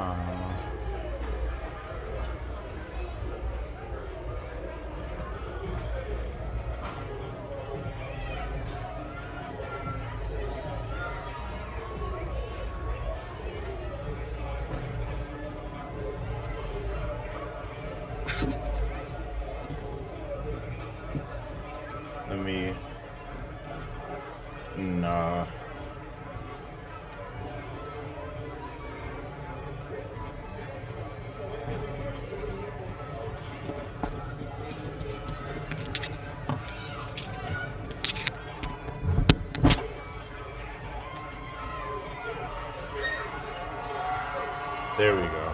Uh, let me. Nah. There we go.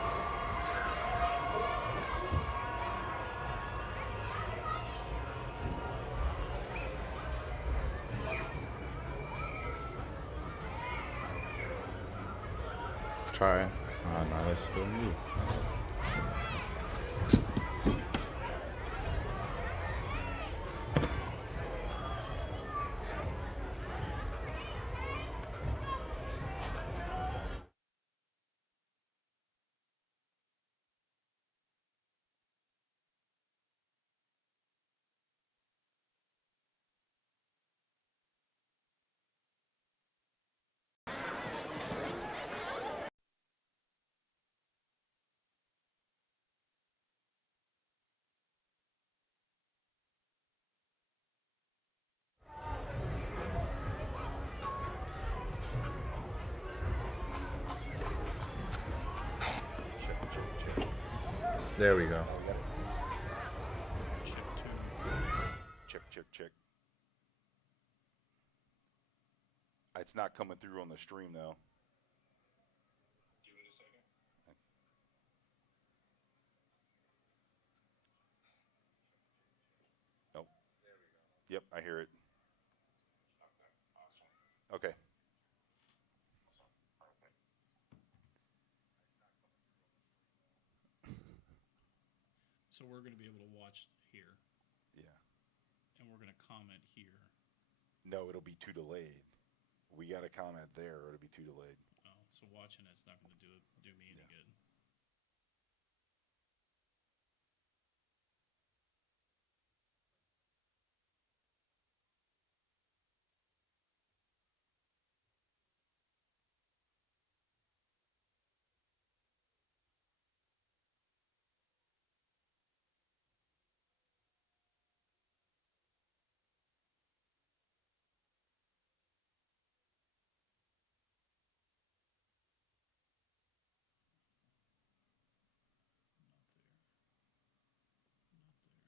Try. No, that's still me. There we go. Check, check, check. It's not coming through on the stream though. Give it a second. Nope. There we go. Yep, I hear it. Okay. Awesome. Okay. Awesome. Perfect. So we're going to be able to watch here, Yeah. and we're going to comment here. No, it'll be too delayed. We got to comment there, or it'll be too delayed. Oh, so watching it's not going to do me any Yeah. good. Not there. Not there.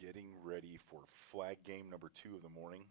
Getting ready for flag game number 2 of the morning.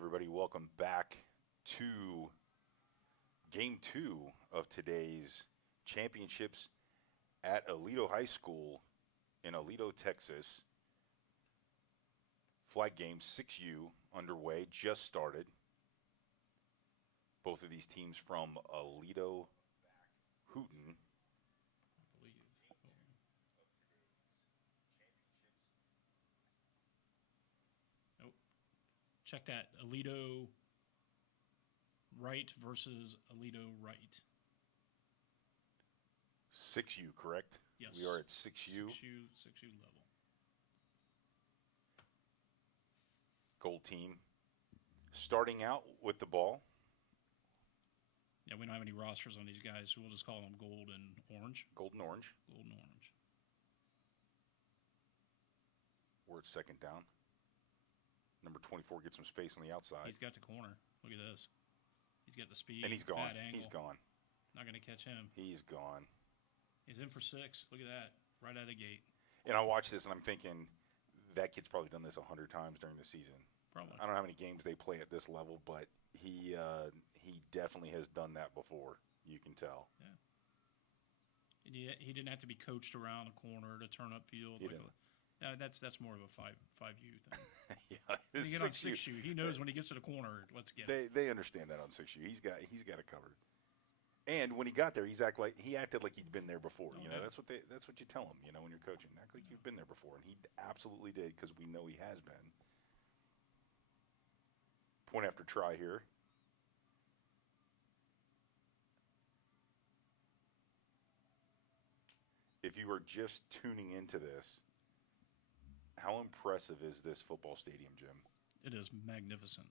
everybody. Welcome back to Game 2 of today's championships at Aledo High School in Aledo, Texas. Flag game 6U underway, just started. Both of these teams from Aledo, Hooten. I believe. Nope. Check that. Aledo right versus Aledo right. 6U, correct? Yes. We are at 6U. 6U level. Gold team starting out with the ball. Yeah, we don't have any rosters on these guys, so we'll just call them gold and orange. Gold and orange. Gold and orange. We're at second down. Number 24 gets some space on the outside. He's got the corner. Look at this. He's got the speed. And he's gone. Fat angle. He's gone. Not going to catch him. He's gone. He's in for 6. Look at that. Right out of the gate. And I watch this and I'm thinking, that kid's probably done this 100 times during the season. Probably. I don't know how many games they play at this level, but he definitely has done that before. You can tell. Yeah. He didn't have to be coached around the corner to turn up field. He didn't. That's more of a 5U thing. Yeah, When you get on 6U. 6U, he knows when he gets to the corner, let's get it. They understand that on 6U. He's got it covered. And when he got there, he acted like he'd been there before. Oh, You know, yeah. that's what you tell him. You know, when you're coaching, act like you've been there before, and he absolutely did because we know he has been. Point after try here. If you are just tuning into this, how impressive is this football stadium, Jim? It is magnificent.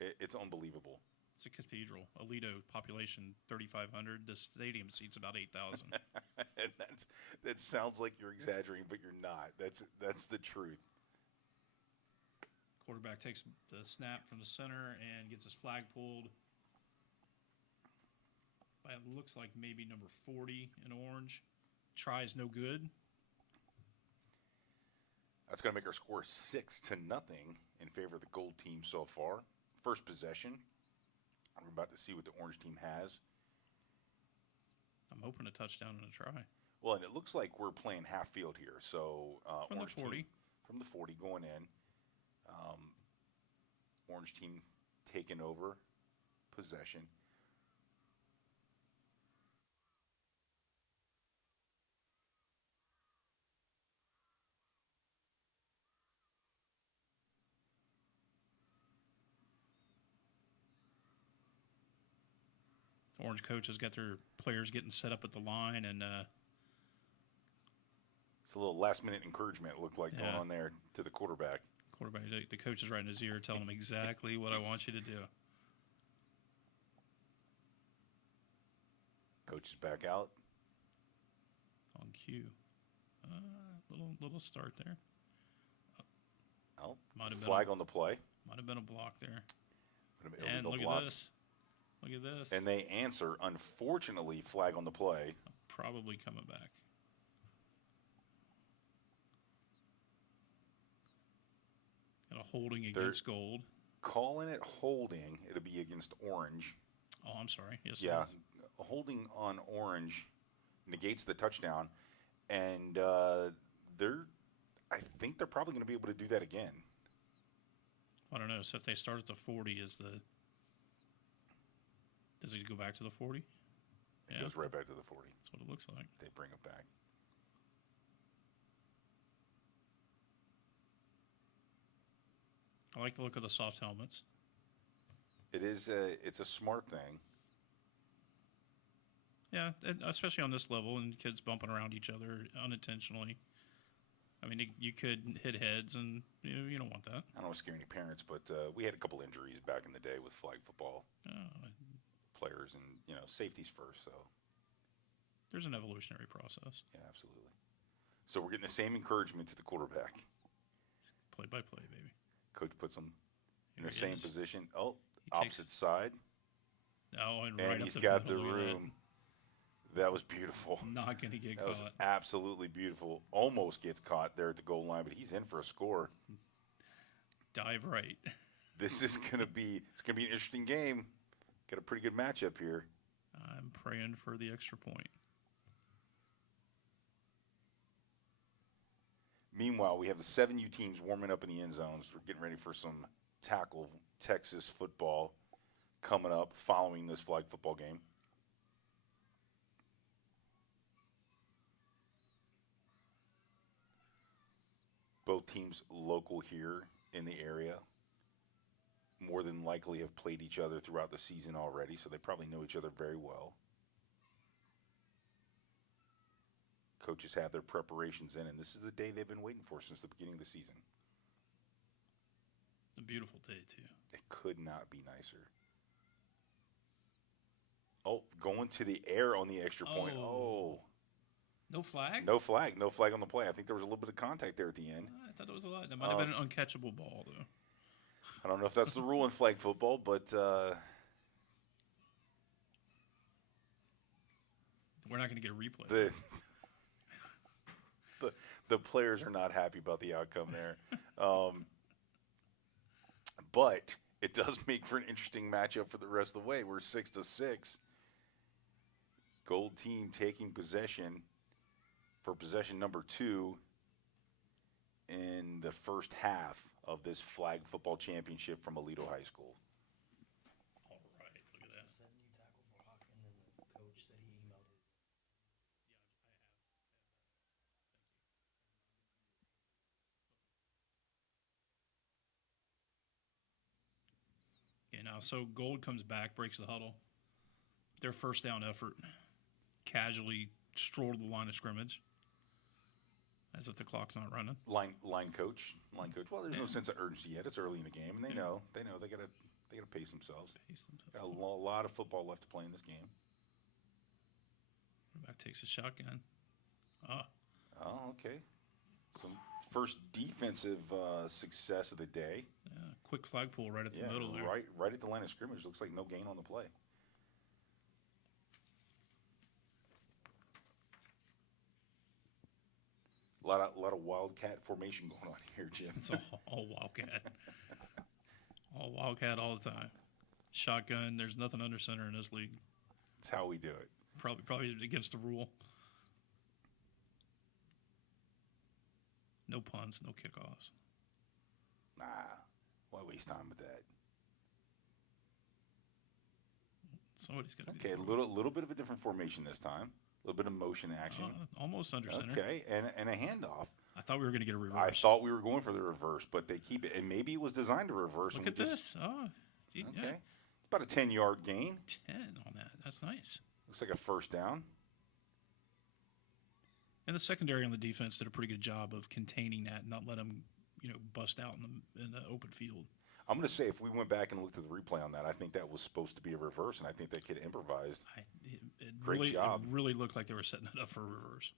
It's unbelievable. It's a cathedral. Aledo population 3,500. The stadium seats about 8,000. And that sounds like you're exaggerating, but you're not. That's the truth. Quarterback takes the snap from the center and gets his flag pulled. It looks like maybe number 40 in orange. Try is no good. That's going to make our score 6-0 in favor of the gold team so far. First possession. We're about to see what the orange team has. I'm hoping a touchdown and a try. Well, and it looks like we're playing half field here. So From the orange 40. team from the 40 going in. Orange team taking over possession. Orange coach has got their players getting set up at the line, and It's a little last-minute encouragement, it looked like, going Yeah. on there to the quarterback. the coach is right in his ear telling him exactly what I want you to do. Coach is back out. On cue. Little start there. Oh, Might have been flag on the play. Might have been a block there. Would have been And illegal look block. at this. Look at this. And they answer, unfortunately, flag on the play. Probably coming back. Got a holding against gold. Calling it holding. It'll be against orange. Oh, I'm sorry. Yes, it Yeah, is. holding on orange negates the touchdown. And I think they're probably going to be able to do that again. I don't know. So if they start at the 40, does it go back to the 40? It goes right back to the 40. That's what it looks like. They bring it back. I like the look of the soft helmets. It's a smart thing. Yeah, especially on this level and kids bumping around each other unintentionally. I mean, you could hit heads, and you don't want that. I don't want to scare any parents, but we had a couple injuries back in the day with flag football players, and safety's first. So There's an evolutionary process. yeah, absolutely. So we're getting the same encouragement to the quarterback. Play by play, baby. Coach puts him in Here the he same is. position. Oh, He takes- opposite side, Oh, and and right he's up got the middle, look at that. room. That was beautiful. Not going to get That was caught. absolutely beautiful. Almost gets caught there at the goal line, but he's in for a score. Dive right. This is gonna be an interesting game. Got a pretty good matchup here. I'm praying for the extra point. Meanwhile, we have the 7U teams warming up in the end zones. We're getting ready for some tackle Texas football coming up following this flag football game. Both teams local here in the area. More than likely have played each other throughout the season already, so they probably know each other very well. Coaches have their preparations in, and this is the day they've been waiting for since the beginning of the season. A beautiful day, too. It could not be nicer. Oh, going to the air on the extra point. Oh. No flag? No flag. No flag on the play. I think there was a little bit of contact there at the end. I thought it was a lot. That might have been an uncatchable ball, though. I don't know if that's the rule in flag football, but we're not going to get a replay. The players are not happy about the outcome there. But it does make for an interesting matchup for the rest of the way. We're 6-6. Gold team taking possession for possession number 2 in the first half of this flag football championship from Alito High School. All right, look at that. Seven you tackle for Hawk, and then the coach said he emailed it. Okay, now, so Gold comes back, breaks the huddle. Their first down effort, casually stroll to the line of scrimmage, as if the clock's not running. Line coach. Well, there's no sense of urgency yet. It's early in the game, and they know they gotta pace themselves. Got a lot of football left to play in this game. Back takes a shotgun. Oh, okay. Some first defensive success of the day. Yeah, quick flag pull right at the middle there. Right at the line of scrimmage. Looks like no gain on the play. A lot of wildcat formation going on here, Jim. It's all wildcat. All wildcat all the time. Shotgun. There's nothing under center in this league. It's how we do it. Probably against the rule. No punts, no kickoffs. Nah, why waste time with that? Somebody's got to Okay, a little bit of a different formation this time. A little bit of motion action. Almost under center. Okay, and a handoff. I thought we were going to get a reverse. I thought we were going for the reverse, but they keep it. And maybe it was designed to reverse. Look and at this. Oh, okay. Yeah. About a 10-yard gain. 10 on that. That's nice. Looks like a first down. And the secondary on the defense did a pretty good job of containing that and not let them, bust out in the open field. I'm going to say if we went back and looked at the replay on that, I think that was supposed to be a reverse, and I think that kid improvised. Great job. It really looked like they were setting it up for a reverse.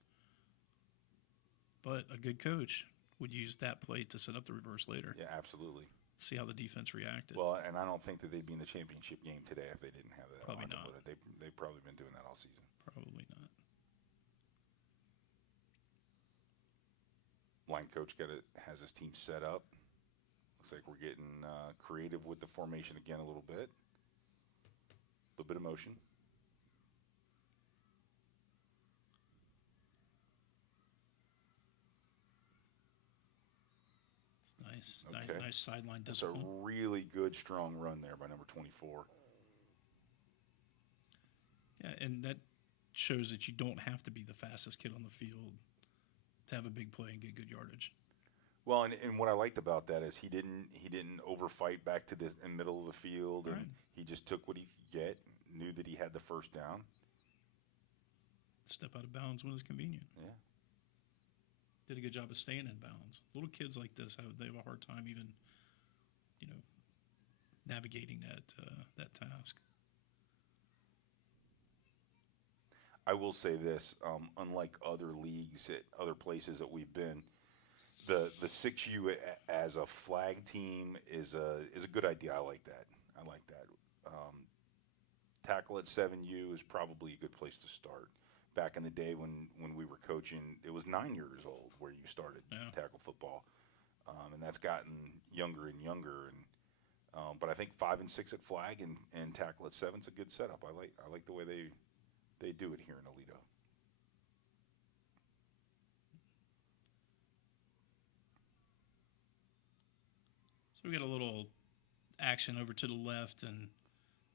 But a good coach would use that play to set up the reverse later. Yeah, absolutely. See how the defense reacted. Well, and I don't think that they'd be in the championship game today if they didn't have that. Probably not. They've probably been doing that all season. Probably not. Line coach has his team set up. Looks like we're getting creative with the formation again a little bit. A little bit of motion. It's nice. Okay. Nice sideline That's a discipline. really good, strong run there by number 24. Yeah, and that shows that you don't have to be the fastest kid on the field to have a big play and get good yardage. Well, and what I liked about that is he didn't overfight back to the middle of the field, and Right. he just took what he could get, knew that he had the first down. Step out of bounds when it's convenient. Yeah. Did a good job of staying in bounds. Little kids like this they have a hard time even, navigating that task. I will say this: unlike other leagues at other places that we've been, the 6U as a flag team is a good idea. I like that. Tackle at 7U is probably a good place to start. Back in the day when we were coaching, it was 9 years old where you started Yeah. tackle football, and that's gotten younger and younger. And But I think 5 and 6 at flag and tackle at 7's a good setup. I like the way they do it here in Alito. So we get a little action over to the left, and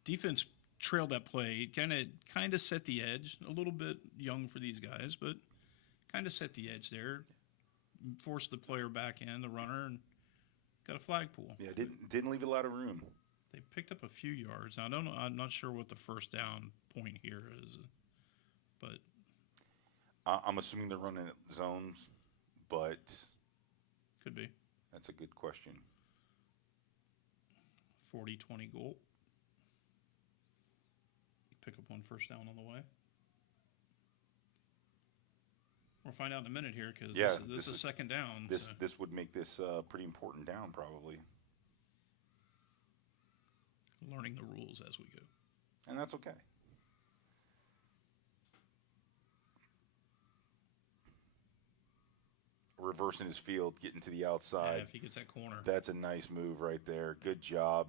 defense trailed that play. Kind of set the edge. A little bit young for these guys, but kind of set the edge there. Forced the player back in, the runner, and got a flag pull. Yeah, didn't leave a lot of room. They picked up a few yards. I don't know. I'm not sure what the first down point here is, but I'm assuming they're running zones, but could be that's a good question. 40-20 goal. Pick up one first down on the way. We'll find out in a minute here because this is second down. This would make this pretty important down probably. Learning the rules as we go. And that's okay. Reversing his field, getting to the outside. Yeah, if he gets that corner. That's a nice move right there. Good job.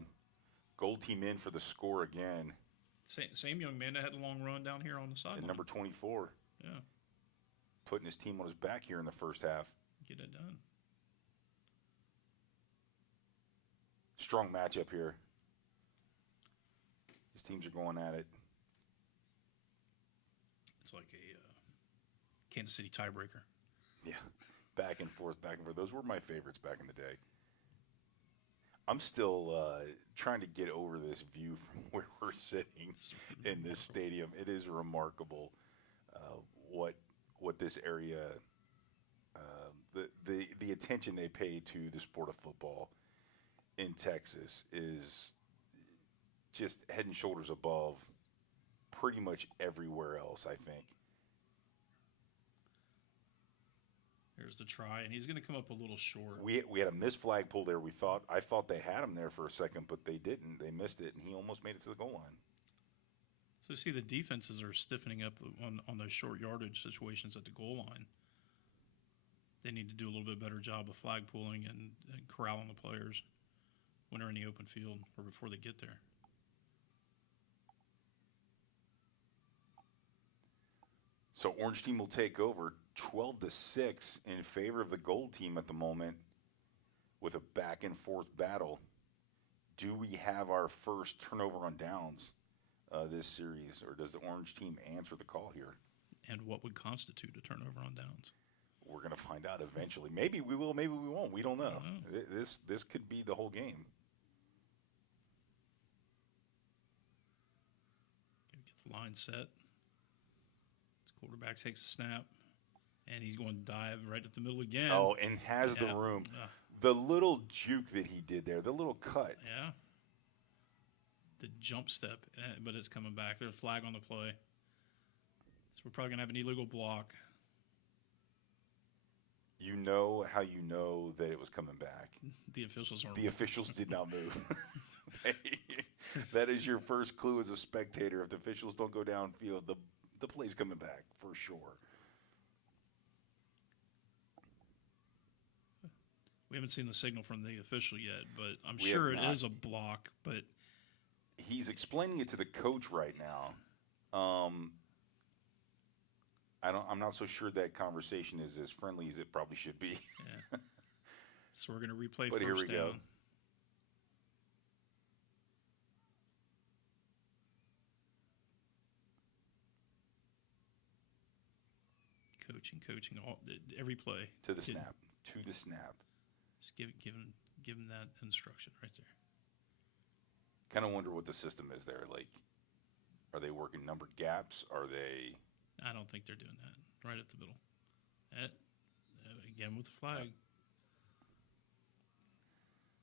Gold team in for the score again. Same young man that had a long run down here on the sideline. And number 24. Yeah. Putting his team on his back here in the first half. Get it done. Strong matchup here. These teams are going at it. It's like a Kansas City tiebreaker. Yeah, back and forth, back and forth. Those were my favorites back in the day. I'm still trying to get over this view from where we're sitting in this stadium. It is remarkable what this area, the attention they pay to the sport of football in Texas is just head and shoulders above pretty much everywhere else, I think. There's the try, and he's going to come up a little short. We had a missed flag pull there. I thought they had him there for a second, but they didn't. They missed it, and he almost made it to the goal line. So you see the defenses are stiffening up on those short yardage situations at the goal line. They need to do a little bit better job of flag pulling and corralling the players when they're in the open field or before they get there. So Orange team will take over 12-6 in favor of the Gold team at the moment with a back and forth battle. Do we have our first turnover on downs this series, or does the Orange team answer the call here? And what would constitute a turnover on downs? We're going to find out eventually. Maybe we will, maybe we won't. We don't know. This could be the whole game. Get the line set. Quarterback takes a snap, and he's going to dive right at the middle again. Oh, and has the room. The little juke that he did there, the little cut. Yeah. The jump step, but it's coming back. There's a flag on the play. So we're probably going to have an illegal block. You know how you know that it was coming back. The officials aren't. The officials did not move. That is your first clue as a spectator. If the officials don't go downfield, the play's coming back for sure. We haven't seen the signal from the official yet, but I'm We sure have it not. is a block. But He's explaining it to the coach right now. I'm not so sure that conversation is as friendly as it probably should be. yeah. So we're going to replay But first here we down. go. Coaching, every play. To the Kid- snap. To the snap. Just give him that instruction right there. Kind of wonder what the system is there. Like, are they working numbered gaps? Are they? I don't think they're doing that. Right at the middle. Again with the flag.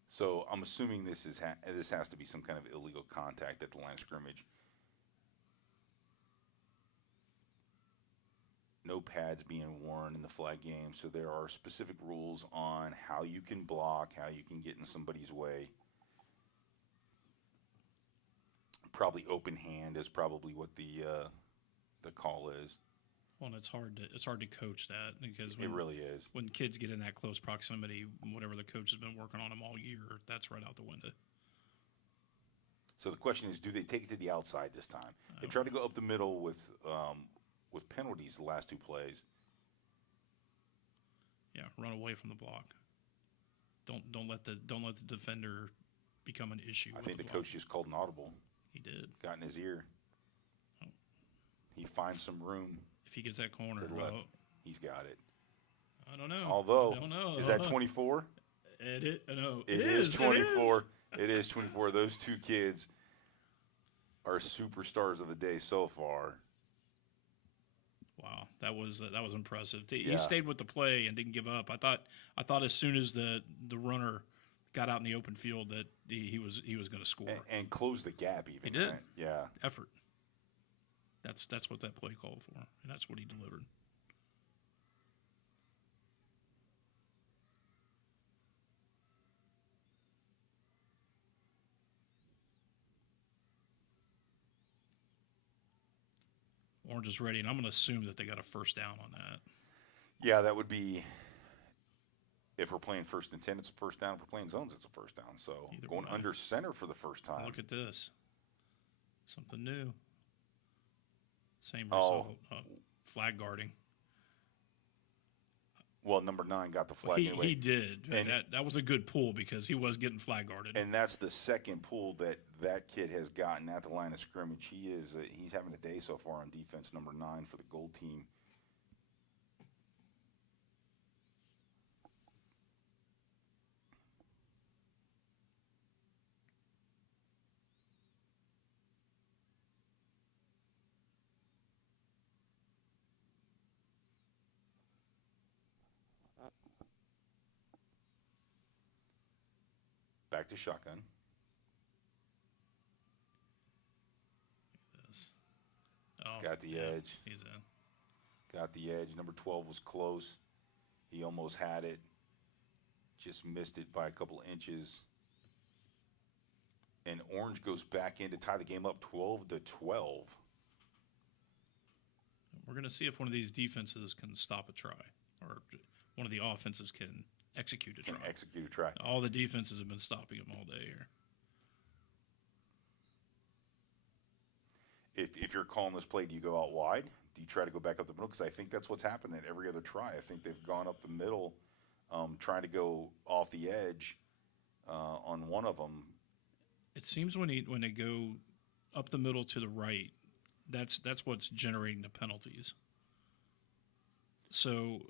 So I'm assuming this has to be some kind of illegal contact at the line of scrimmage. No pads being worn in the flag game, so there are specific rules on how you can block, how you can get in somebody's way. Probably open hand is probably what the call is. Well, and it's hard to coach that because It really is. when kids get in that close proximity, whatever the coach has been working on them all year, that's right out the window. So the question is, do they take it to the outside this time? They tried to go up the middle with penalties the last two plays. Yeah, run away from the block. Don't let the defender become an issue. I with think the block. coach just called an audible, He did. got in his ear. Oh. He finds some room If he gets that corner, to the left. well, He's got it. I don't know. Although, I don't know. is that 24? No, It is 24. It is 24. Those two kids are superstars of the day so far. Wow, that was impressive. He Yeah. stayed with the play and didn't give up. I thought as soon as the runner got out in the open field that he was going to score. And close the gap even. He did. Right? Yeah. Effort. That's what that play called for, and that's what he delivered. Orange is ready, and I'm going to assume that they got a first down on that. Yeah, that would be, if we're playing 1st and 10, it's a first down. If we're playing zones, it's a first down. So Either going way. under center for the first time. Look at this. Something new. Same Oh. result. Flag guarding. Well, number 9 got the flag anyway. He did. And- That was a good pull because he was getting flag guarded. And that's the second pull that kid has gotten at the line of scrimmage. He's having a day so far on defense, number 9 for the gold team. Back to shotgun. This. Oh, got the edge. He's in. Got the edge. Number 12 was close. He almost had it. Just missed it by a couple inches. And Orange goes back in to tie the game up 12-12. We're going to see if one of these defenses can stop a try or one of the offenses can execute a try. Can execute a try. All the defenses have been stopping him all day here. If you're calling this play, do you go out wide? Do you try to go back up the middle? Because I think that's what's happened at every other try. I think they've gone up the middle, trying to go off the edge on one of them. It seems when they go up the middle to the right, that's what's generating the penalties. So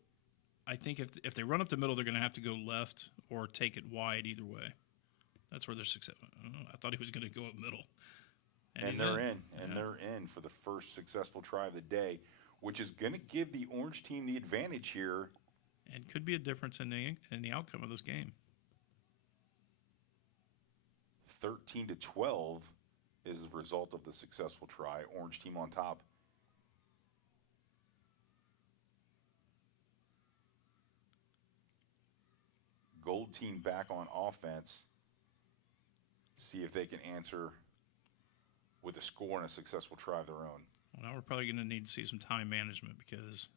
I think if they run up the middle, they're going to have to go left or take it wide either way. That's where they're successful. I thought he was going to go up middle. And they're in. And they're in for the first successful try of the day, which is going to give the Orange team the advantage here. And could be a difference in the outcome of this game. 13-12 is the result of the successful try. Orange team on top. Gold team back on offense. See if they can answer with a score and a successful try of their own. Well, now we're probably going to need to see some time management because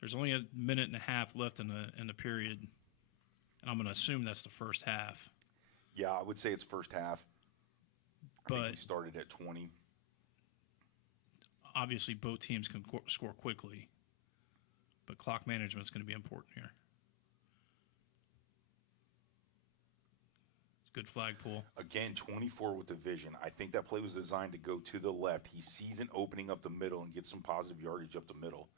there's only a minute and a half left in the period. And I'm going to assume that's the first half. Yeah, I would say it's first half. I think we But started at 20. obviously both teams can score quickly. But clock management is going to be important here. Good flag pull. Again, 24 with the vision. I think that play was designed to go to the left. He sees an opening up the middle and gets some positive yardage up the middle.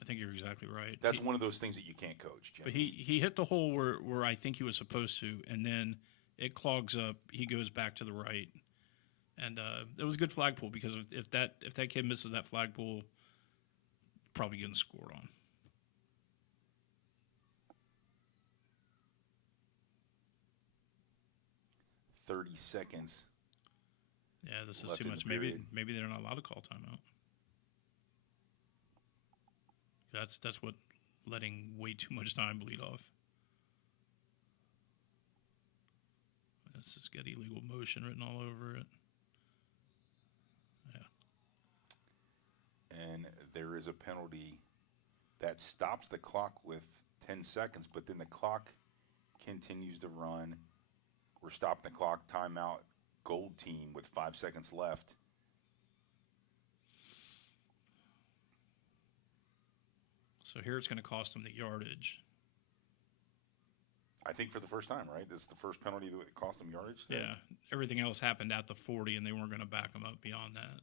I think you're exactly right. That's one of those things that you can't coach, Jim. But he hit the hole where I think he was supposed to, and then it clogs up. He goes back to the right, and it was a good flag pull because if that kid misses that flag pull, probably getting scored on. .30 seconds. Yeah, this is Left too in the much. Maybe period. they're not allowed to call timeout. That's what letting way too much time bleed off. This has got illegal motion written all over it. Yeah. And there is a penalty that stops the clock with 10 seconds, but then the clock continues to run We're stopping the clock. Timeout. Gold team with 5 seconds left. So here it's going to cost them the yardage. I think for the first time, right? This is the first penalty that cost them yardage today? Yeah. Everything else happened at the 40, and they weren't going to back them up beyond that.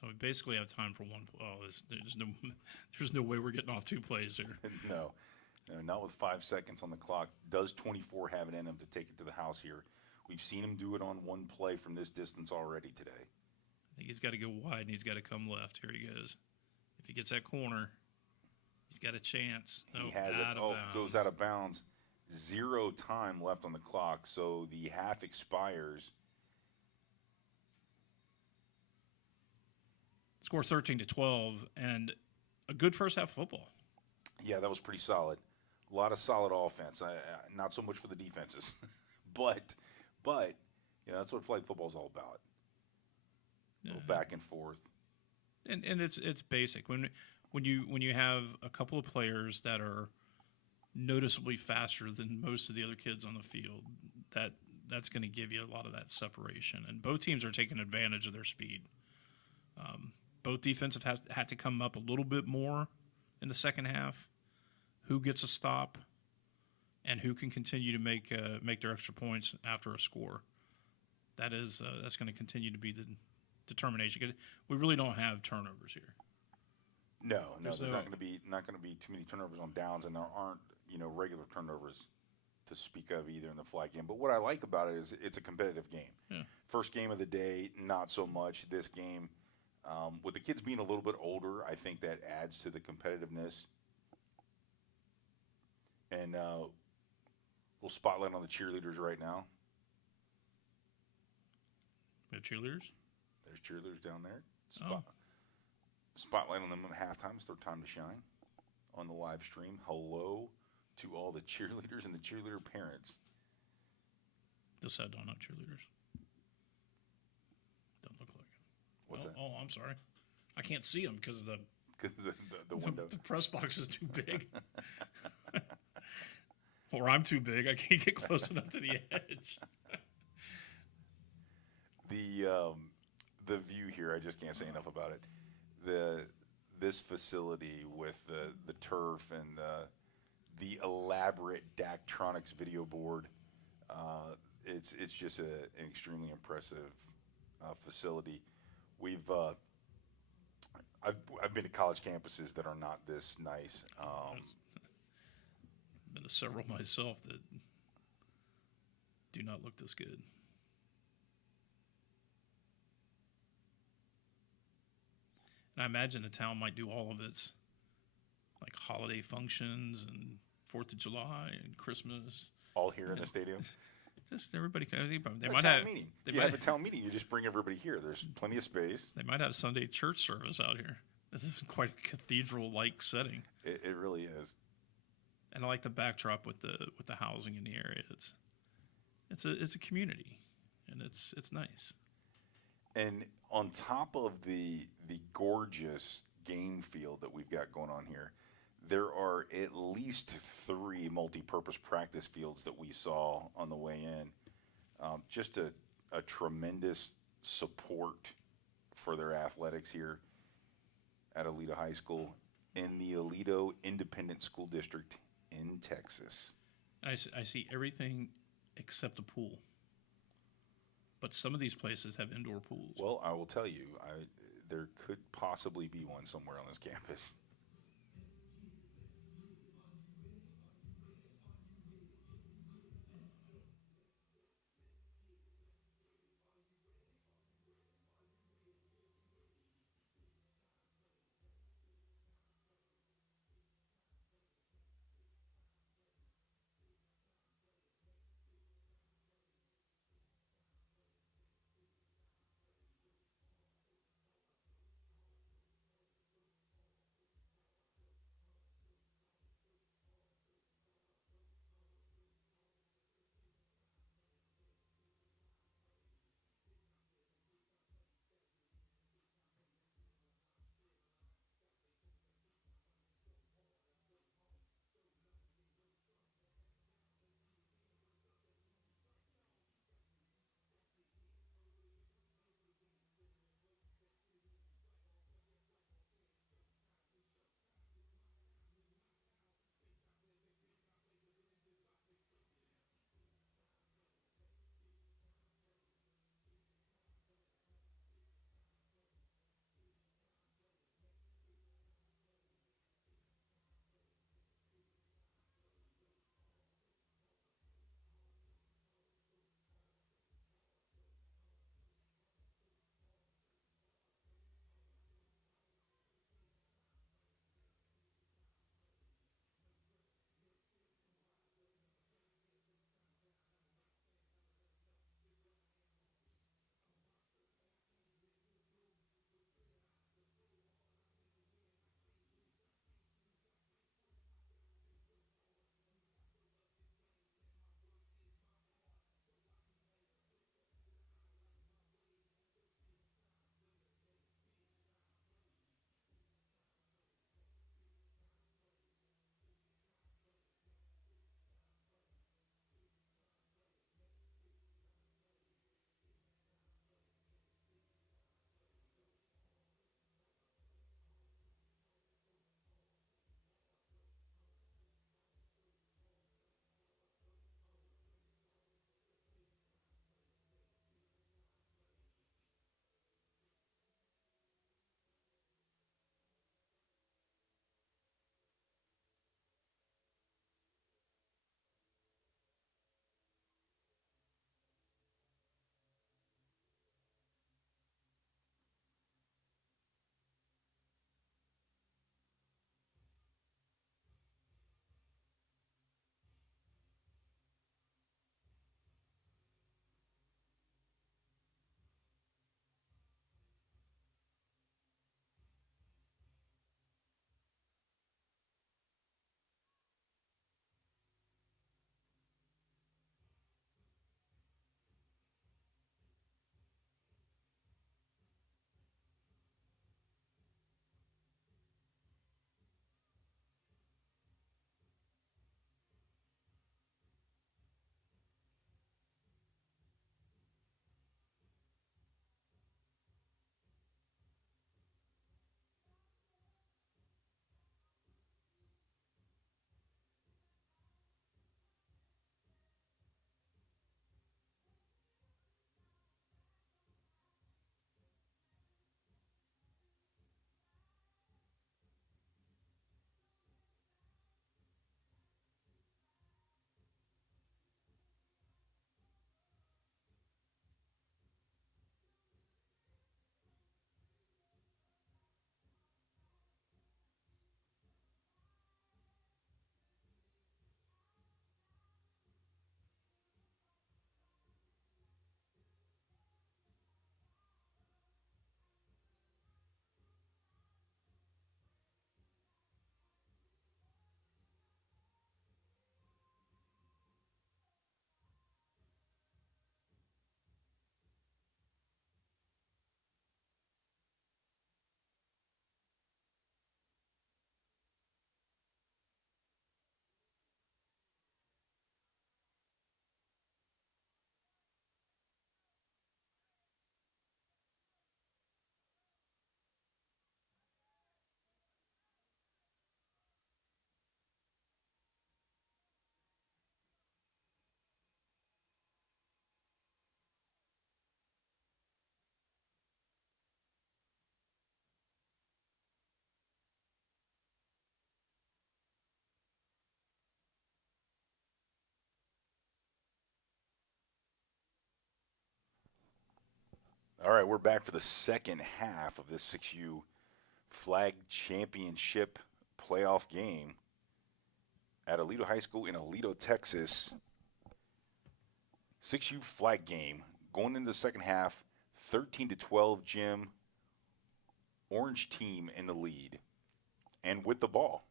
So we basically have time for one. Oh, there's no way we're getting off 2 plays here. No, not with 5 seconds on the clock. Does 24 have it in him to take it to the house here? We've seen him do it on one play from this distance already today. I think he's got to go wide and he's got to come left. Here he goes. If he gets that corner, he's got a chance. He has it. Goes out of bounds. 0 time left on the clock, so the half expires. Score 13-12, and a good first half of football. Yeah, that was pretty solid. A lot of solid offense. Not so much for the defenses, but that's what flag football is all about. A little back and forth. And it's basic. When you have a couple of players that are noticeably faster than most of the other kids on the field, that's going to give you a lot of that separation. And both teams are taking advantage of their speed. Both defensive had to come up a little bit more in the second half. Who gets a stop, and who can continue to make their extra points after a score? That's going to continue to be the determination. 'Cause we really don't have turnovers here. No, there's not going to be too many turnovers on downs, and there aren't regular turnovers to speak of either in the flag game. But what I like about it is it's a competitive game. Yeah. First game of the day, not so much. This game, with the kids being a little bit older, I think that adds to the competitiveness. And we'll spotlight on the cheerleaders right now. We have cheerleaders. There's cheerleaders down there. Oh. Spotlight on them at halftime. It's their time to shine on the live stream. Hello to all the cheerleaders and the cheerleader parents. This side don't have cheerleaders. Don't look like it. What's that? Oh, I'm sorry. I can't see them because the window. The press box is too big. Or I'm too big. I can't get close enough to the edge. The view here, I just can't say enough about it. This facility with the turf and the elaborate Daktronics video board, it's just an extremely impressive facility. I've been to college campuses that are not this nice. I've been to several myself that do not look this good. And I imagine the town might do all of its like holiday functions and 4th of July and Christmas. All here in the stadium? Just everybody. They a might town have meeting. They You might have a town meeting. You just bring everybody here. There's plenty of space. They might have Sunday church service out here. This is quite a cathedral-like setting. It really is. And I like the backdrop with the housing in the area. It's a community, and it's nice. And on top of the gorgeous game field that we've got going on here, there are at least 3 multi-purpose practice fields that we saw on the way in. Just a tremendous support for their athletics here at Alito High School in the Alito Independent School District in Texas. I see everything except a pool. But some of these places have indoor pools. Well, I will tell you, there could possibly be one somewhere on this campus. All right, we're back for the second half of this 6U Flag Championship playoff game at Aledo High School in Aledo, Texas. 6U flag game going into the second half, 13-12, Jim. Orange team in the lead and with the ball.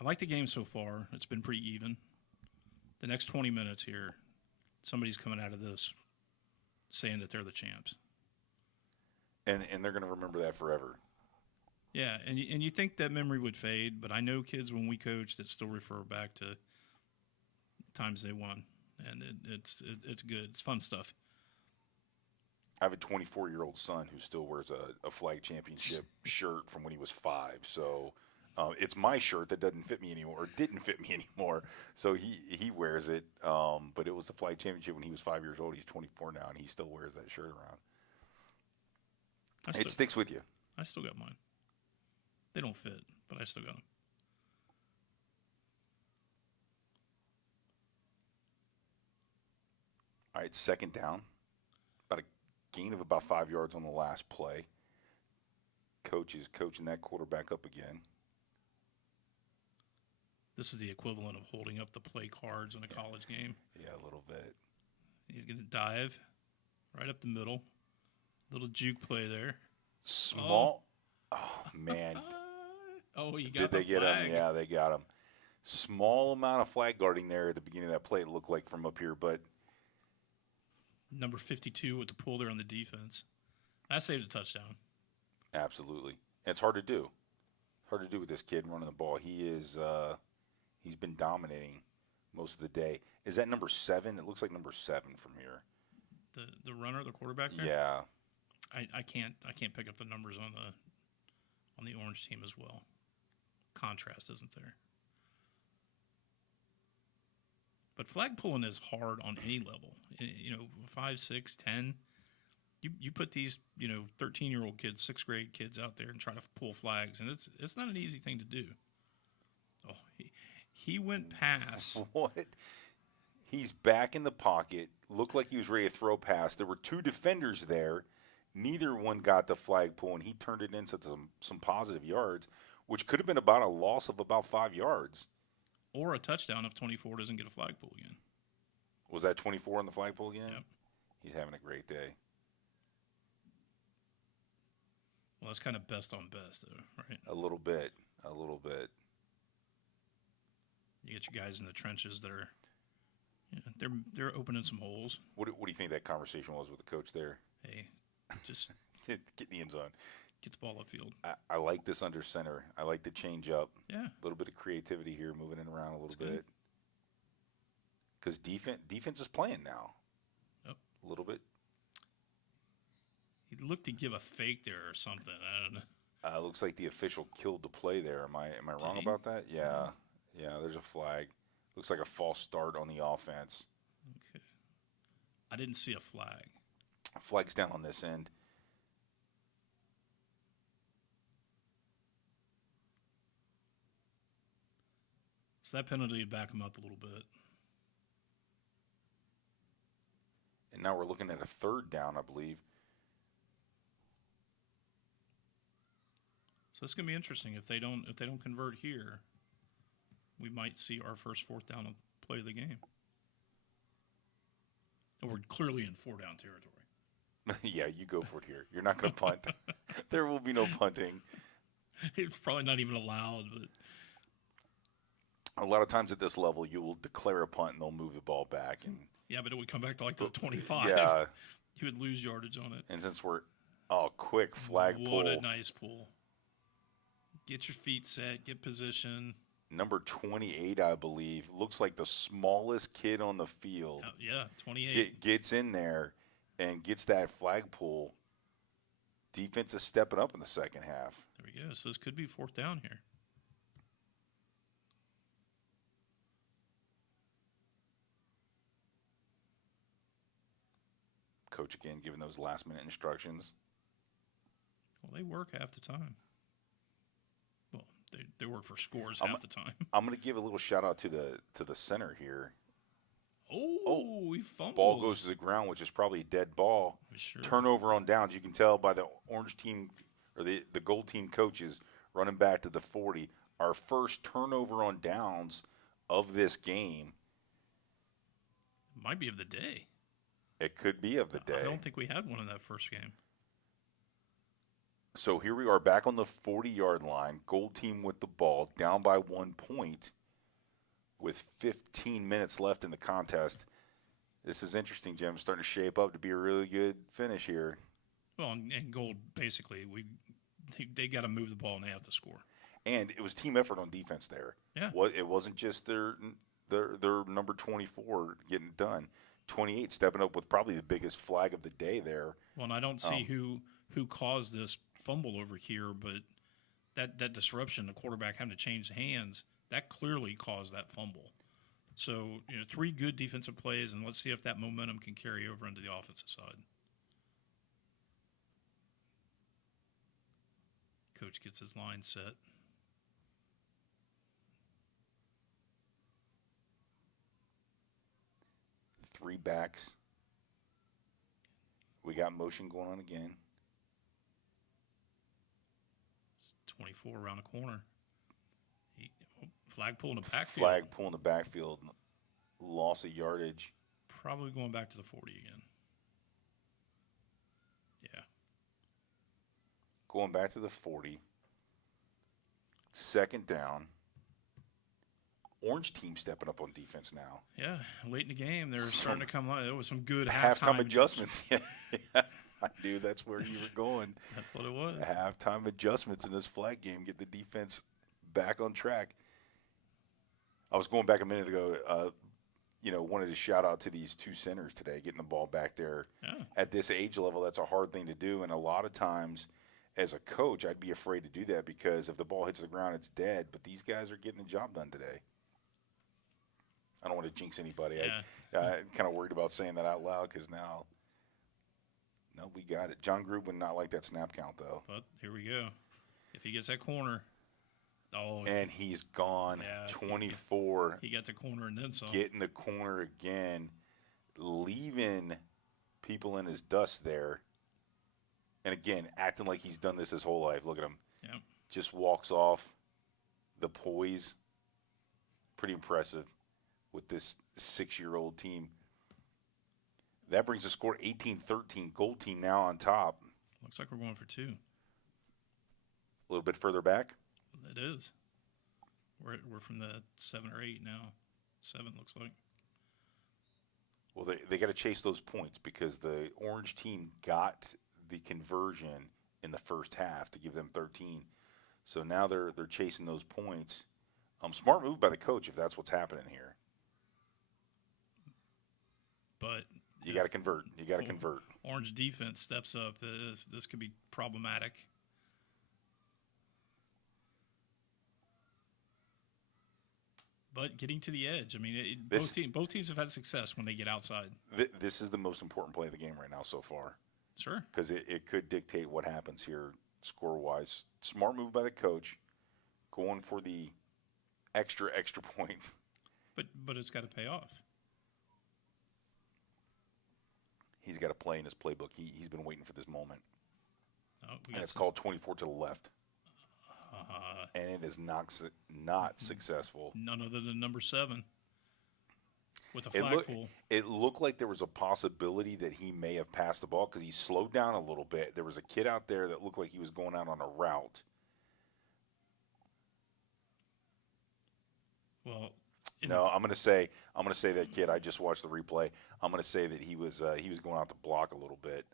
I like the game so far. It's been pretty even. The next 20 minutes here, somebody's coming out of this saying that they're the champs. And they're going to remember that forever. Yeah, and you think that memory would fade, but I know kids when we coach that still refer back to times they won, and it's good. It's fun stuff. I have a 24-year-old son who still wears a flag championship shirt from when he was 5. So it's my shirt that doesn't fit me anymore, or didn't fit me anymore. So he wears it. But it was the flag championship when he was 5 years old. He's 24 now, and he still wears that shirt around. It sticks with you. I still got mine. They don't fit, but I still got them. All right, second down. About a gain of about 5 yards on the last play. Coach is coaching that quarterback up again. This is the equivalent of holding up the play cards in a college game. Yeah, a little bit. He's going to dive right up the middle. Little juke play there. Small. Oh, man. Oh, you got Did the they get flag. him? Yeah, they got him. Small amount of flag guarding there at the beginning of that play, it looked like from up here, but Number 52 with the pull there on the defense. That saved a touchdown. absolutely. And it's hard to do. Hard to do with this kid running the ball. He's been dominating most of the day. Is that number 7? It looks like number 7 from here. The runner, the quarterback there? Yeah. I can't pick up the numbers on the orange team as well. Contrast isn't there. But flag pulling is hard on any level. 5, 6, 10. You put these 13-year-old kids, 6th grade kids out there and try to pull flags, and it's not an easy thing to do. Oh, he went past. What? He's back in the pocket. Looked like he was ready to throw pass. There were 2 defenders there. Neither one got the flag pull, and he turned it into some positive yards, which could have been about a loss of about 5 yards. Or a touchdown if 24 doesn't get a flag pull again. Was that 24 on the flag pull again? Yep. He's having a great day. Well, that's kind of best on best, though, right? A little bit. A little bit. You get your guys in the trenches that are, they're opening some holes. What do you think that conversation was with the coach there? Hey, just Get in the end zone. get the ball upfield. I like this under center. I like the change up. Yeah. A little bit of creativity here, moving it around a little That's good. bit. Because defense is playing now. Yep. A little bit. He looked to give a fake there or something. I don't know. Looks like the official killed the play there. Am I wrong he? about that? Yeah. Yeah, there's a flag. Looks like a false start on the offense. Okay. I didn't see a flag. Flag's down on this end. So that penalty would back him up a little bit. And now we're looking at a third down, I believe. So it's gonna be interesting if they don't convert here. We might see our first 4th down play of the game. And we're clearly in 4-down territory. Yeah, you go for it here. You're not going to punt. There will be no punting. It's probably not even allowed, but A lot of times at this level, you will declare a punt and they'll move the ball back. And yeah, but it would come back to like the 25. yeah, You would lose yardage on it. and since we're quick flag pull. What a nice pull. Get your feet set, get position. Number 28, I believe, looks like the smallest kid on the field. Yeah, 28. Gets in there and gets that flag pull. Defense is stepping up in the second half. There we go. So this could be 4th down here. Coach again giving those last-minute instructions. Well, they work half the time. Well, they work for scores I'm- half the time. I'm going to give a little shout-out to the center here. Oh, he fumbled. Ball goes to the ground, which is probably a dead ball. Sure. Turnover on downs. You can tell by the orange team or the gold team coaches running back to the 40. Our first turnover on downs of this game. Might be of the day. It could be of the day. I don't think we had one in that first game. So here we are back on the 40-yard line. Gold team with the ball, down by 1 point with 15 minutes left in the contest. This is interesting, Jim. Starting to shape up to be a really good finish here. Well, and Gold, basically, they got to move the ball and they have to score. And it was team effort on defense there. Yeah. It wasn't just their number 24 getting it done. 28 stepping up with probably the biggest flag of the day there. Well, and I don't see who caused this fumble over here, but that disruption, the quarterback having to change hands, that clearly caused that fumble. So, 3 good defensive plays, and let's see if that momentum can carry over into the offensive side. Coach gets his line set. Three backs. We got motion going on again. 24 around the corner. Flag pull in the backfield. Flag pull in the backfield. Loss of yardage. Probably going back to the 40 again. Yeah. Going back to the 40. Second down. Orange team stepping up on defense now. Yeah, late in the game, they're starting to come out. There was some good halftime adjustments. Yeah, I knew that's where you were going. That's what it was. Halftime adjustments in this flag game get the defense back on track. I was going back a minute ago. Wanted to shout out to these 2 centers today, getting the ball back there. Yeah. At this age level, that's a hard thing to do, and a lot of times, as a coach, I'd be afraid to do that because if the ball hits the ground, it's dead. But these guys are getting the job done today. I don't want to jinx anybody. Yeah. I'm kind of worried about saying that out loud because no, we got it. John Grube would not like that snap count, though. But here we go. If he gets that corner. Oh. And he's gone. Yeah, 24. He got the corner and then some. Getting the corner again. Leaving people in his dust there. And, again, acting like he's done this his whole life. Look at him. Yeah. Just walks off. The poise. Pretty impressive with this 6-year-old team. That brings the score 18-13. Gold team now on top. Looks like we're going for 2. A little bit further back. It is. We're from the 7 or 8 now. 7 looks like. Well, they got to chase those points because the orange team got the conversion in the first half to give them 13. So now they're chasing those points. Smart move by the coach if that's what's happening here. But you got to convert. You got to convert. Orange defense steps up. This could be problematic. But getting to the edge, I mean, both teams have had success when they get outside. This is the most important play of the game right now so far. Sure. Because it could dictate what happens here score-wise. Smart move by the coach, going for the extra point. But it's got to pay off. He's got to play in his playbook. He's been waiting for this moment. And it's called 24 to the left. And it is not successful. None other than number 7 with a flag pull. It looked like there was a possibility that he may have passed the ball because he slowed down a little bit. There was a kid out there that looked like he was going out on a route. Well, no, I'm going to say that kid. I just watched the replay. I'm going to say that he was going out to block a little bit.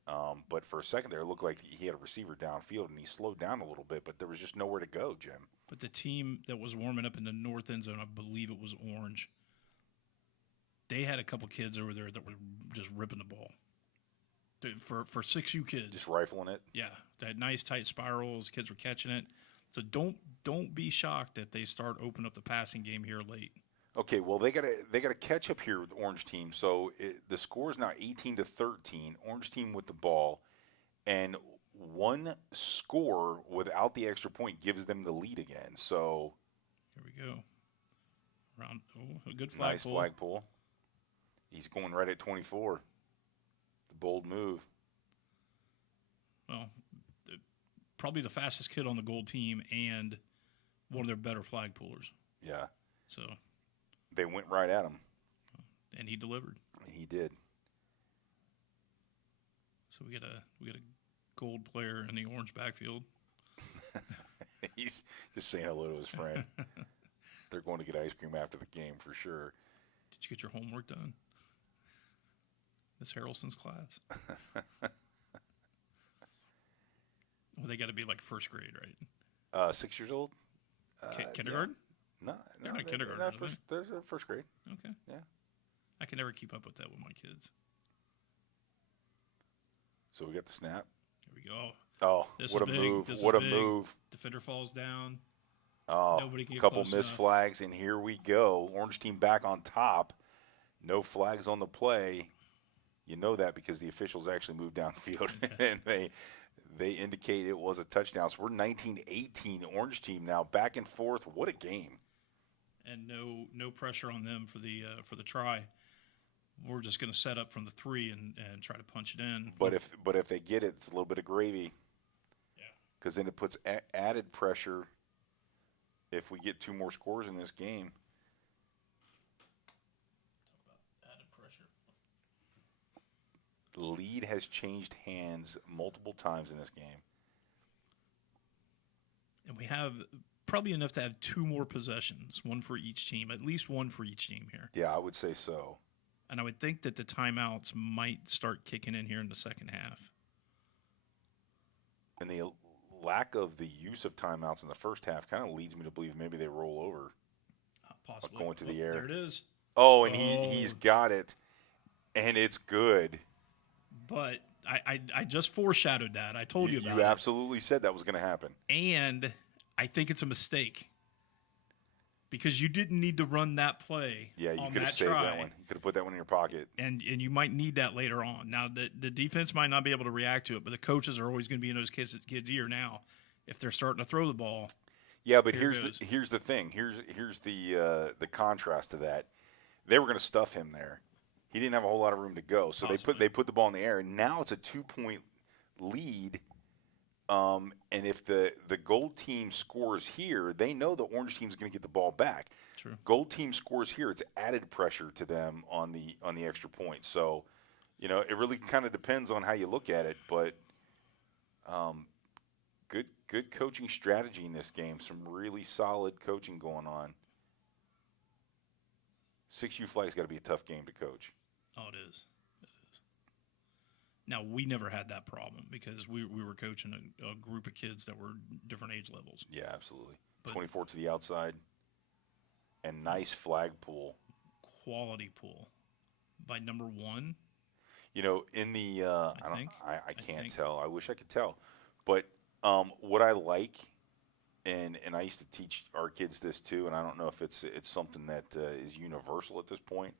But for a second there, it looked like he had a receiver downfield, and he slowed down a little bit. But there was just nowhere to go, Jim. But the team that was warming up in the north end zone, I believe it was Orange. They had a couple kids over there that were just ripping the ball. For 6U kids, just rifling it. Yeah, they had nice tight spirals. Kids were catching it. So don't be shocked if they start opening up the passing game here late. Okay, well they gotta catch up here with the Orange team. So the score is now 18-13. Orange team with the ball, and one score without the extra point gives them the lead again. So here we go. A good flag pull. Nice flag pull. He's going right at 24. The bold move. Well, probably the fastest kid on the gold team and one of their better flag pullers. Yeah. So, They went right at him. and he delivered. He did. So we got a gold player in the orange backfield. He's just saying hello to his friend. They're going to get ice cream after the game for sure. Did you get your homework done? Miss Harrelson's class. Well, they got to be like first grade, right? 6 years old? Kindergarten? No, They're not kindergarten, They're are they? first, they're first grade. Okay. Yeah. I can never keep up with that with my kids. So we got the snap. Here we go. Oh, This what a is big. move. This What a is big. move. Defender falls down. Oh, Nobody can a get couple close missed enough. flags, and here we go. Orange team back on top. No flags on the play. You know that because the officials actually moved downfield, and they indicate it was a touchdown. So we're 19-18 Orange team now, back and forth. What a game. And no pressure on them for the try. We're just going to set up from the 3 and try to punch it in. But if they get it, it's a little bit of gravy. Yeah. Because then it puts added pressure if we get 2 more scores in this game. Added pressure. The lead has changed hands multiple times in this game. And we have probably enough to have 2 more possessions, one for each team, at least one for each team here. Yeah, I would say so. And I would think that the timeouts might start kicking in here in the second half. And the lack of the use of timeouts in the first half kind of leads me to believe maybe they roll over. Possibly. Going to the air. There it is. Oh, and Oh. he's got it. And it's good. But I just foreshadowed that. I told you about You it. absolutely said that was going to happen. And I think it's a mistake. Because you didn't need to run that play Yeah, you on could have that saved try. that one. You could have put that one in your pocket. And you might need that later on. Now, the defense might not be able to react to it, but the coaches are always going to be in those kids' ear now if they're starting to throw the ball. Yeah, but Here here's goes. the thing. Here's the contrast to that. They were going to stuff him there. He didn't have a whole lot of room to go, so Possibly. they put the ball in the air, and now it's a 2-point lead. And if the gold team scores here, they know the orange team's going to get the ball back. True. Gold team scores here, it's added pressure to them on the extra point. So, it really kind of depends on how you look at it, but good coaching strategy in this game. Some really solid coaching going on. 6U flag's got to be a tough game to coach. Oh, it is. It is. Now, we never had that problem because we were coaching a group of kids that were different age levels. Yeah, absolutely. But- 24 to the outside. And nice flag pull. Quality pool by number 1. In the I think. can't think. tell. I wish I could tell. But what I like, and I used to teach our kids this too, and I don't know if it's something that is universal at this point.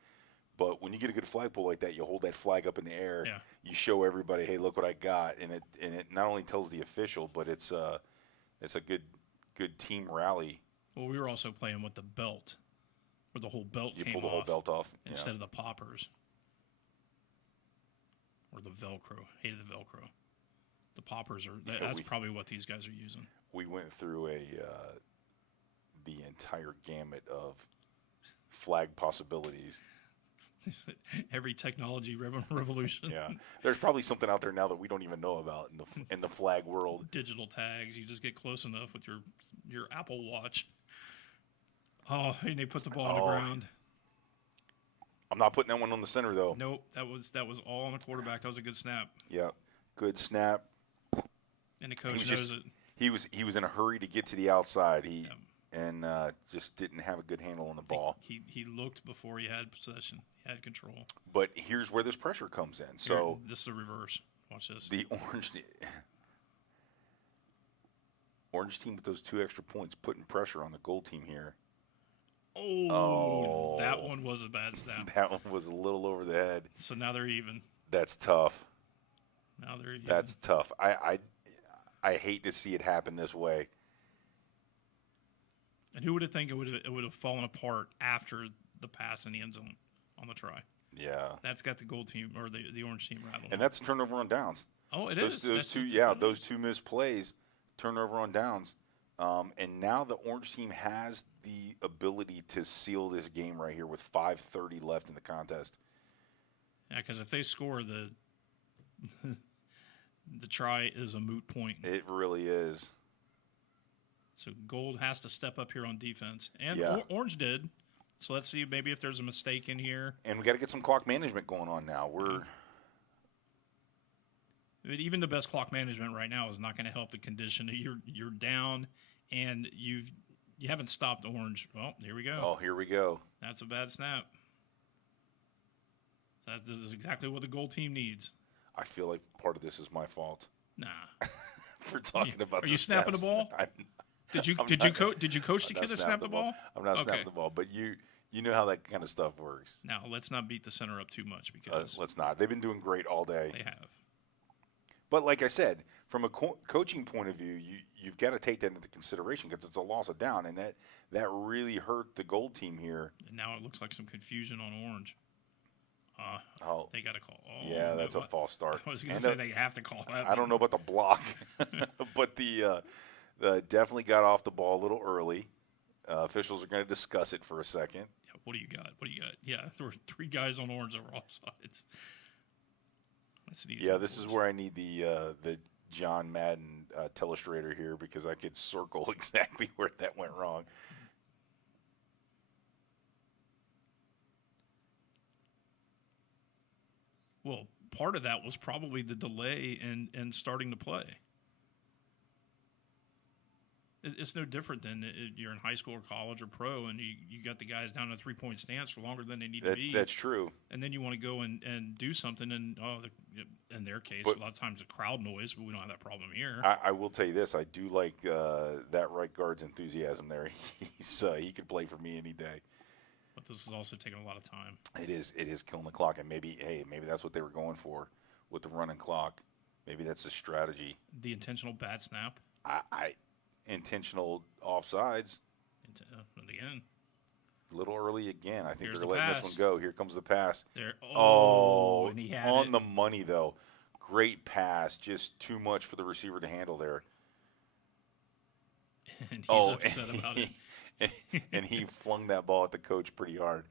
But when you get a good flag pull like that, you hold that flag up in the air. Yeah. You show everybody, hey, look what I got, and it not only tells the official, but it's a good team rally. Well, we were also playing with the belt, where the whole belt You came pull the whole off belt off instead of the poppers. Or the Velcro. Hated the Velcro. The poppers Yeah, that's probably what these guys are using. We went through the entire gamut of flag possibilities. Every technology revolution. Yeah, there's probably something out there now that we don't even know about in the flag world. Digital tags. You just get close enough with your Apple Watch. Oh, and they put the ball on the ground. I'm not putting that one on the center though. Nope, that was all on the quarterback. That was a good snap, Yeah, good snap. and the coach He was knows just- it. He was in a hurry to get to the outside. He Yeah. and just didn't have a good handle on the ball. He looked before he had possession. He had control. But here's where this pressure comes in. So Here, this is the reverse. Watch this. the orange team with those 2 extra points putting pressure on the gold team here. Oh, that one was a bad snap. That one was a little over the head. So now they're even. That's tough. Now they're even. That's tough. I hate to see it happen this way. And who would have think it would have fallen apart after the pass in the end zone on the try? Yeah. That's got the gold team or the orange team rattled. And that's a turnover on downs. Oh, it Those, is. those That's two, it. yeah, those two missed plays, turnover on downs. And now the orange team has the ability to seal this game right here with 5:30 left in the contest. Yeah, because if they score, the the try is a moot point. It really is. So gold has to step up here on defense, and Yeah. orange did. So let's see maybe if there's a mistake in here. And we got to get some clock management going on now. But even the best clock management right now is not going to help the condition. You're down, and you haven't stopped orange. Well, here we go. Oh, here we go. That's a bad snap. This is exactly what the gold team needs. I feel like part of this is my fault Nah. for talking about. Are you snapping the ball? Did you coach the kid to snap the ball? I'm not Okay. snapping the ball, but you know how that kind of stuff works. Now let's not beat the center up too much because Let's not. They've been doing great all day. they have. But like I said, from a coaching point of view, you've got to take that into consideration because it's a loss of down, and that really hurt the gold team here. And now it looks like some confusion on orange. Oh, They got to call. Oh, yeah, that's a what? false start. I was going And to say they have to call that. I don't know about the block, but the definitely got off the ball a little early. Officials are going to discuss it for a second. Yeah, what do you got? Yeah, there were 3 guys on orange that were offsides. Yeah, this is where I need the John Madden telestrator here because I could circle exactly where that went wrong. Well, part of that was probably the delay in starting to play. It's no different than you're in high school or college or pro, and you got the guys down in a 3-point stance for longer than they need to be. That's true. And then you want to go and do something, and in their case, But- a lot of times it's crowd noise, but we don't have that problem here. I will tell you this: I do like that right guard's enthusiasm there. He could play for me any day. But this is also taking a lot of time. It is killing the clock, and maybe that's what they were going for with the running clock. Maybe that's the strategy. The intentional bad snap. I intentional offsides. And again, A little early again. I think Here's they're the letting this pass. one go. Here comes the pass. there. Oh, And he had on it. the money though. Great pass. Just too much for the receiver to handle there. And he's Oh, upset about it. and he flung that ball at the coach pretty hard.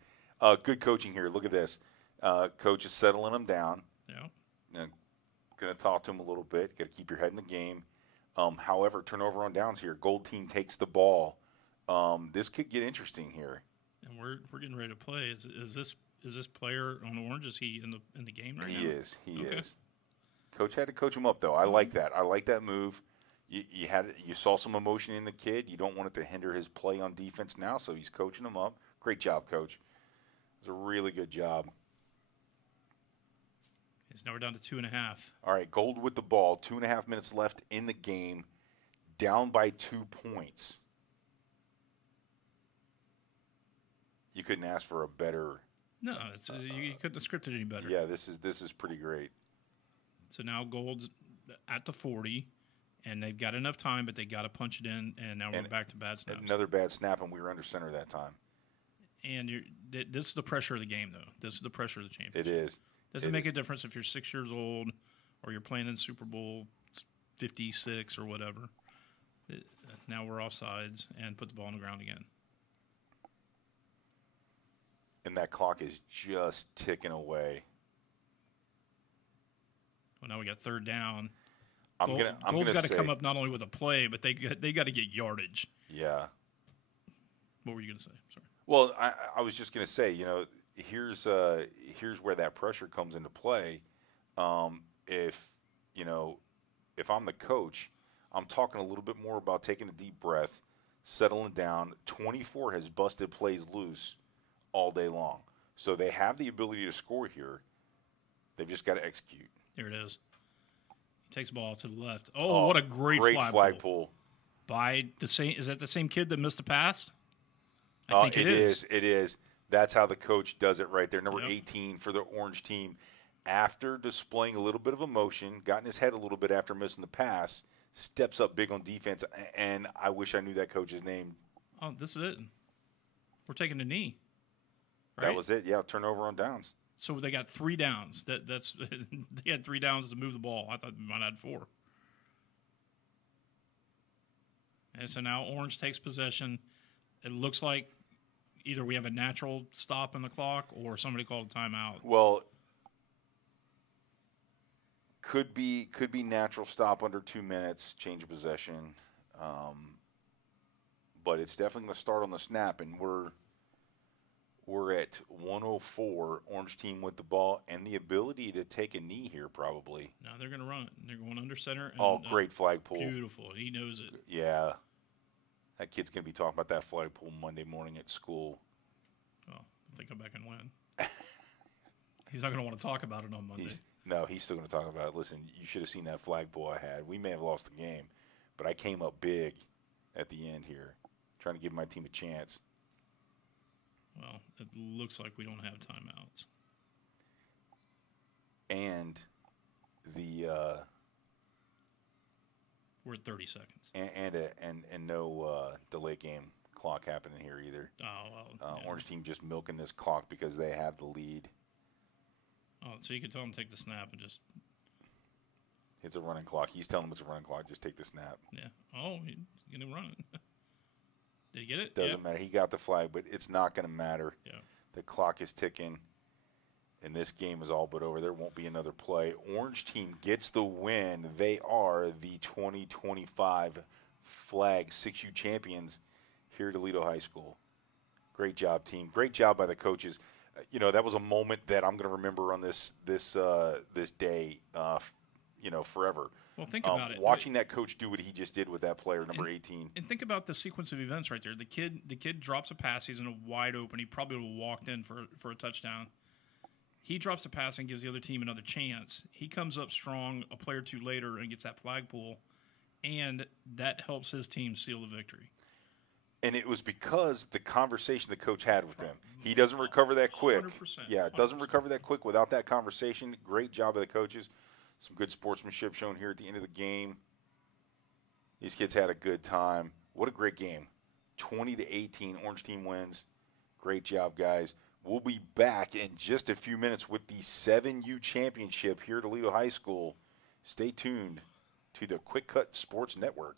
Good coaching here. Look at this. Coach is settling him down. Yeah. Going to talk to him a little bit. Got to keep your head in the game. However, turnover on downs here. Gold team takes the ball. This could get interesting here. And we're getting ready to play. Is this player on orange? Is he in the game right now? He is. He Okay. is. Coach had to coach him up though. I like that. I like that move. You saw some emotion in the kid. You don't want it to hinder his play on defense now, so he's coaching him up. Great job, coach. It was a really good job. It's now we're down to 2.5. All right, Gold with the ball. 2.5 minutes left in the game. Down by 2 points. You couldn't ask for a better. No, you couldn't have scripted any better. Yeah, this is pretty great. So now Gold's at the 40, and they've got enough time, but they got to punch it in, and now we're back to bad snaps. Another bad snap, and we were under center that time. And this is the pressure of the game, though. This is the pressure of the championship. It is. Doesn't make a difference if you're 6 years old or you're playing in Super Bowl 56 or whatever. Now we're offsides and put the ball on the ground again. And that clock is just ticking away. Well, now we got 3rd down. I'm Gold's gonna got to say, come up not only with a play, but they got to get yardage. yeah. What were you going to say? Sorry. Well, I was just going to say, here's where that pressure comes into play. If I'm the coach, I'm talking a little bit more about taking a deep breath, settling down. 24 has busted plays loose all day long, so they have the ability to score here. They've just got to execute. There it is. He takes the ball to the left. Oh, what a great flag pull. By the same. Is that the same kid that missed the pass? I think It is. It is. That's how the coach does it right there. Number Yep. 18 for the orange team. After displaying a little bit of emotion, got in his head a little bit after missing the pass, steps up big on defense, and I wish I knew that coach's name. Oh, this is it. We're taking a knee. That Right? was it. Yeah, turnover on downs. So they got 3 downs. That's they had 3 downs to move the ball. I thought they might have 4. And so now Orange takes possession. It looks like either we have a natural stop in the clock or somebody called a timeout. Well, could be natural stop under 2 minutes, change of possession. But it's definitely going to start on the snap, and we're at 104. Orange team with the ball and the ability to take a knee here, probably. Now they're going to run it. They're going under center. And, Oh, great flag pull. Beautiful. He knows it. Yeah. That kid's going to be talking about that flag pull Monday morning at school. Well, if they come back and win. He's not going to want to talk about it on Monday. He's still going to talk about it. Listen, you should have seen that flag pull I had. We may have lost the game, but I came up big at the end here, trying to give my team a chance. Well, it looks like we don't have timeouts. And the we're at 30 seconds. and no delay game clock happening here either. Oh, well. Yeah. Orange team just milking this clock because they have the lead. Oh, so you can tell him to take the snap and just. It's a running clock. He's telling them it's a running clock. Just take the snap. Yeah. Oh, he's going to run it. Did he get it? Doesn't matter. He got the flag, but it's not going to matter. Yeah. The clock is ticking, and this game is all but over. There won't be another play. Orange team gets the win. They are the 2025 Flag 6U champions here at Toledo High School. Great job, team. Great job by the coaches. That was a moment that I'm going to remember on this day, forever. Well, think about it. Watching that coach do what he just did with that player, number 18. And think about the sequence of events right there. The kid drops a pass. He's in a wide open. He probably would have walked in for a touchdown. He drops a pass and gives the other team another chance. He comes up strong a play or two later and gets that flag pull, and that helps his team seal the victory. And it was because the conversation the coach had with him. He doesn't recover that quick. 100%, Yeah, it doesn't 100%. recover that quick without that conversation. Great job of the coaches. Some good sportsmanship shown here at the end of the game. These kids had a good time. What a great game. 20-18, Orange team wins. Great job, guys. We'll be back in just a few minutes with the 7U championship here at Toledo High School. Stay tuned to the QwikCut Sports Network.